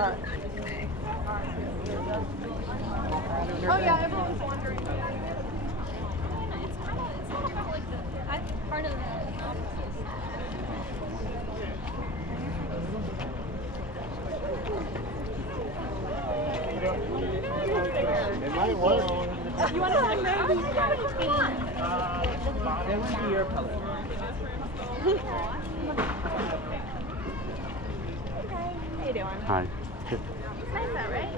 Oh yeah, everyone's wondering. It's not about like the part of the It might work. You want to like maybe? That would be your color. How you doing? Hi. It's nice out, right?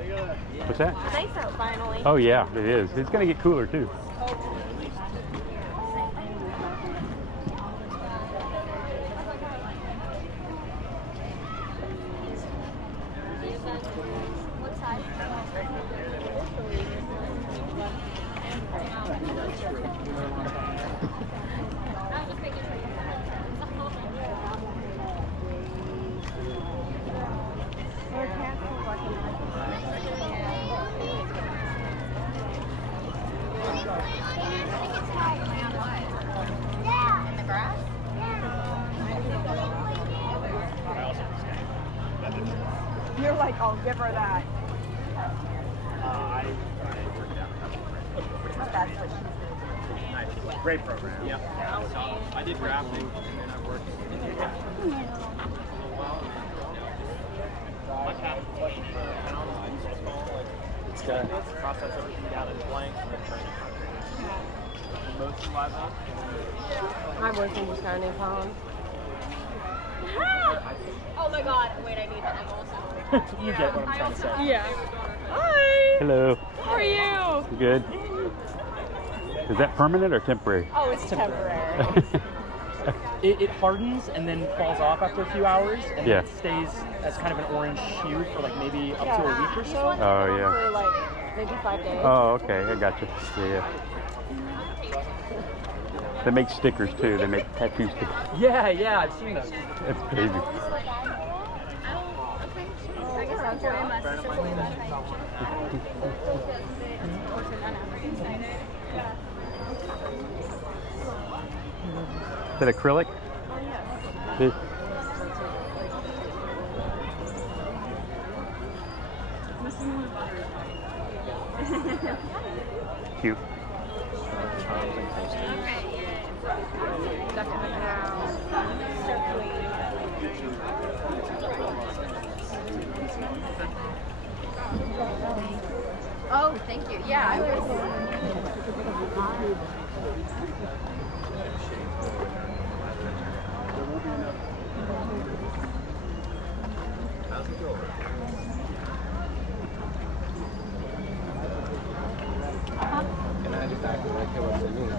What's that? It's nice out finally. Oh yeah, it is. It's gonna get cooler too. what size? I was just making sure. In the grass? You're like, oh, give her that. I worked out. That's what she Nice. Great program. Yep. Yeah, I did graphic and then I worked in the It's got process everything down in blank and then turn it. Most live on. My boyfriend just got a new phone. Oh my god, wait, I need that also. You get what I'm trying to say. Yeah. Hi. Hello. How are you? You good? Is that permanent or temporary? Oh, it's temporary. It hardens and then falls off after a few hours and Yeah. it stays as kind of an orange hue for like maybe up to a week or so. Oh yeah. For like maybe 5 days. Oh okay, I got you. Yeah. They make stickers too. They make tattoo stickers. Yeah, I've seen those. That's crazy. I guess I'm for my sister. Is that acrylic? This- Cute. Oh, thank you. Yeah, I was. And I just acted like it was a new.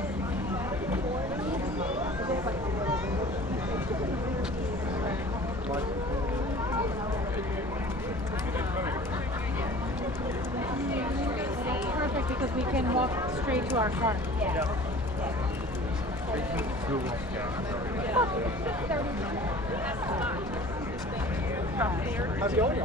Perfect, because we can walk straight to our car. How's it going?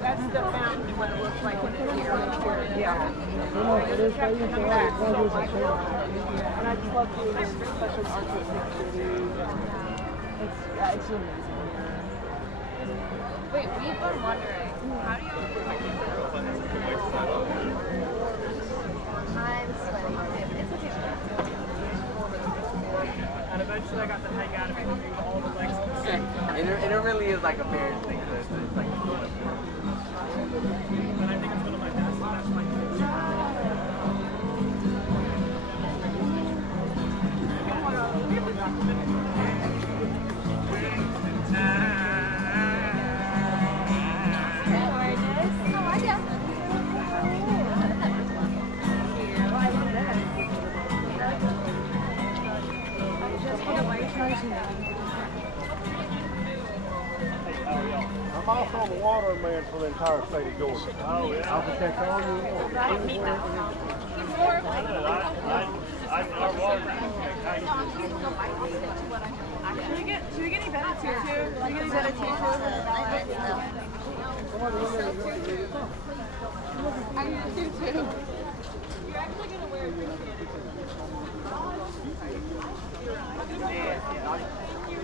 That's the fountain, what it looks like when it's here. Yeah. And I just love doing special artistic cities. It's amazing. Wait, we've been wondering, how do you... I'm sweating. It's okay. And eventually I got to hang out and do all the legs. It really is like a marriage thing. So it's like, And I think it's one of my best, and that's my I'm also the water man for the entire state of Georgia. Oh, yeah. I'll protect all your water. Should we get any better tutu? Should we get any better tutu?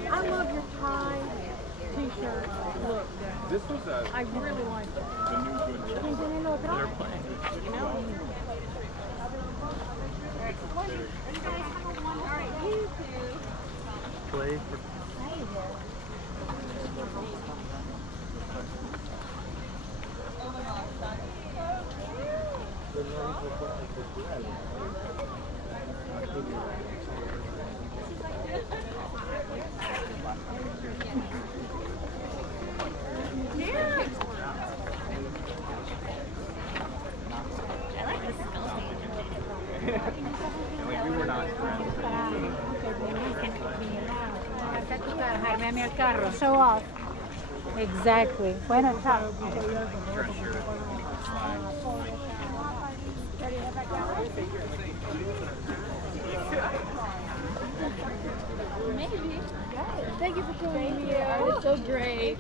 I love your tie t-shirt. Look, This was I really like it. the new good. They're playing. Play for. We were not friends. Show off. Exactly. Bueno, chao. Maybe. Thank you for joining me. It's so great.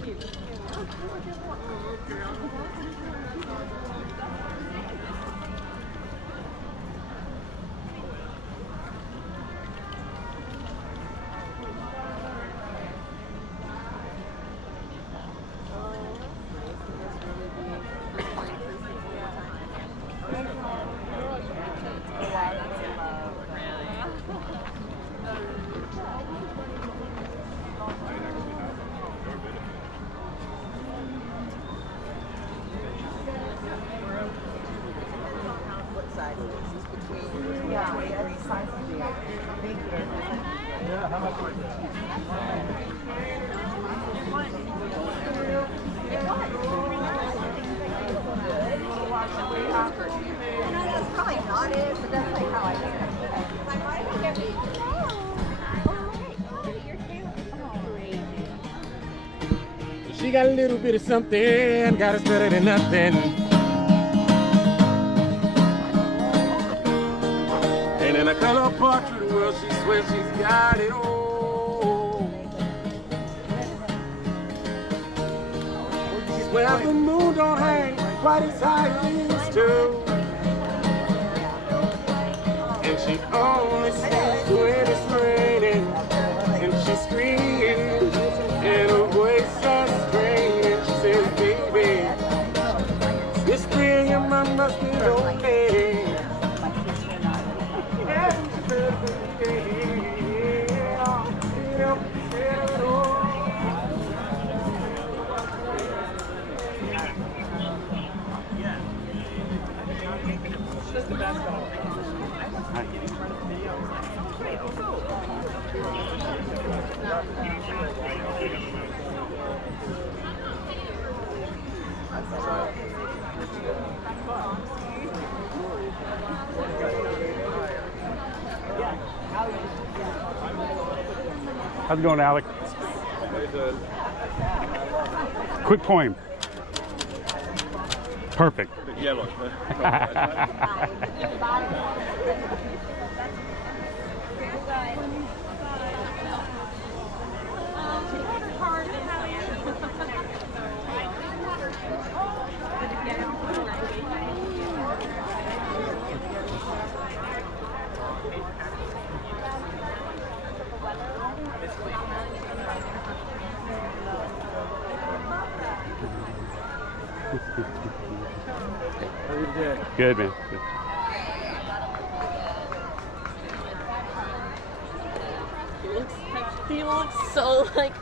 What size is this? Between 23 sizes. Thank you. Yeah, how much was it? That's probably not it, but that's like how I think of it. Like, why did I get She got a little bit of something, got us better than nothing. And in a color portrait of the world, she swears she's got it all. She swears the moon don't hang quite as high as it used to. And she only sees when it's raining. And she screams, and her voice starts straining. She says, baby, this spring your mom must be lonely. How's it going, Alec? Quick poem. Perfect. Yellow. Good, man. Good. He looks so like.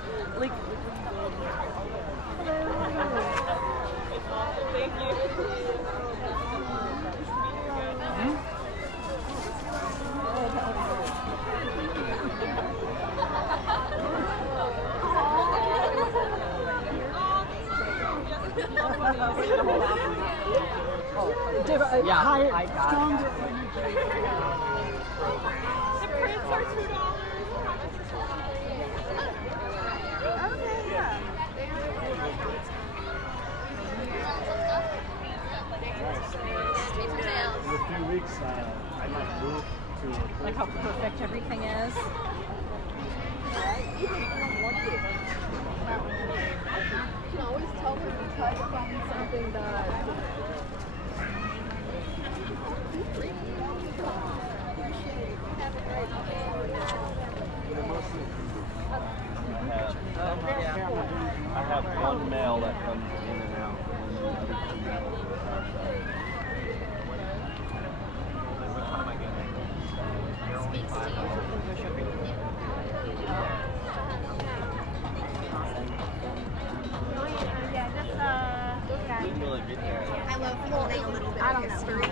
Thank you. Yeah, I got stronger it. The prints are $2. In a few weeks, I might move to. Like how perfect everything is. You can always tell when you try to find something that one male that comes in and out. And the other two males are outside. What time am I getting? They're only 5 Didn't really get there. I love holding a little bit of history.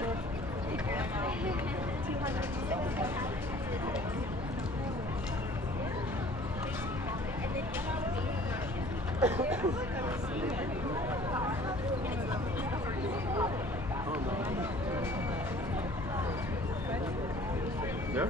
Yeah?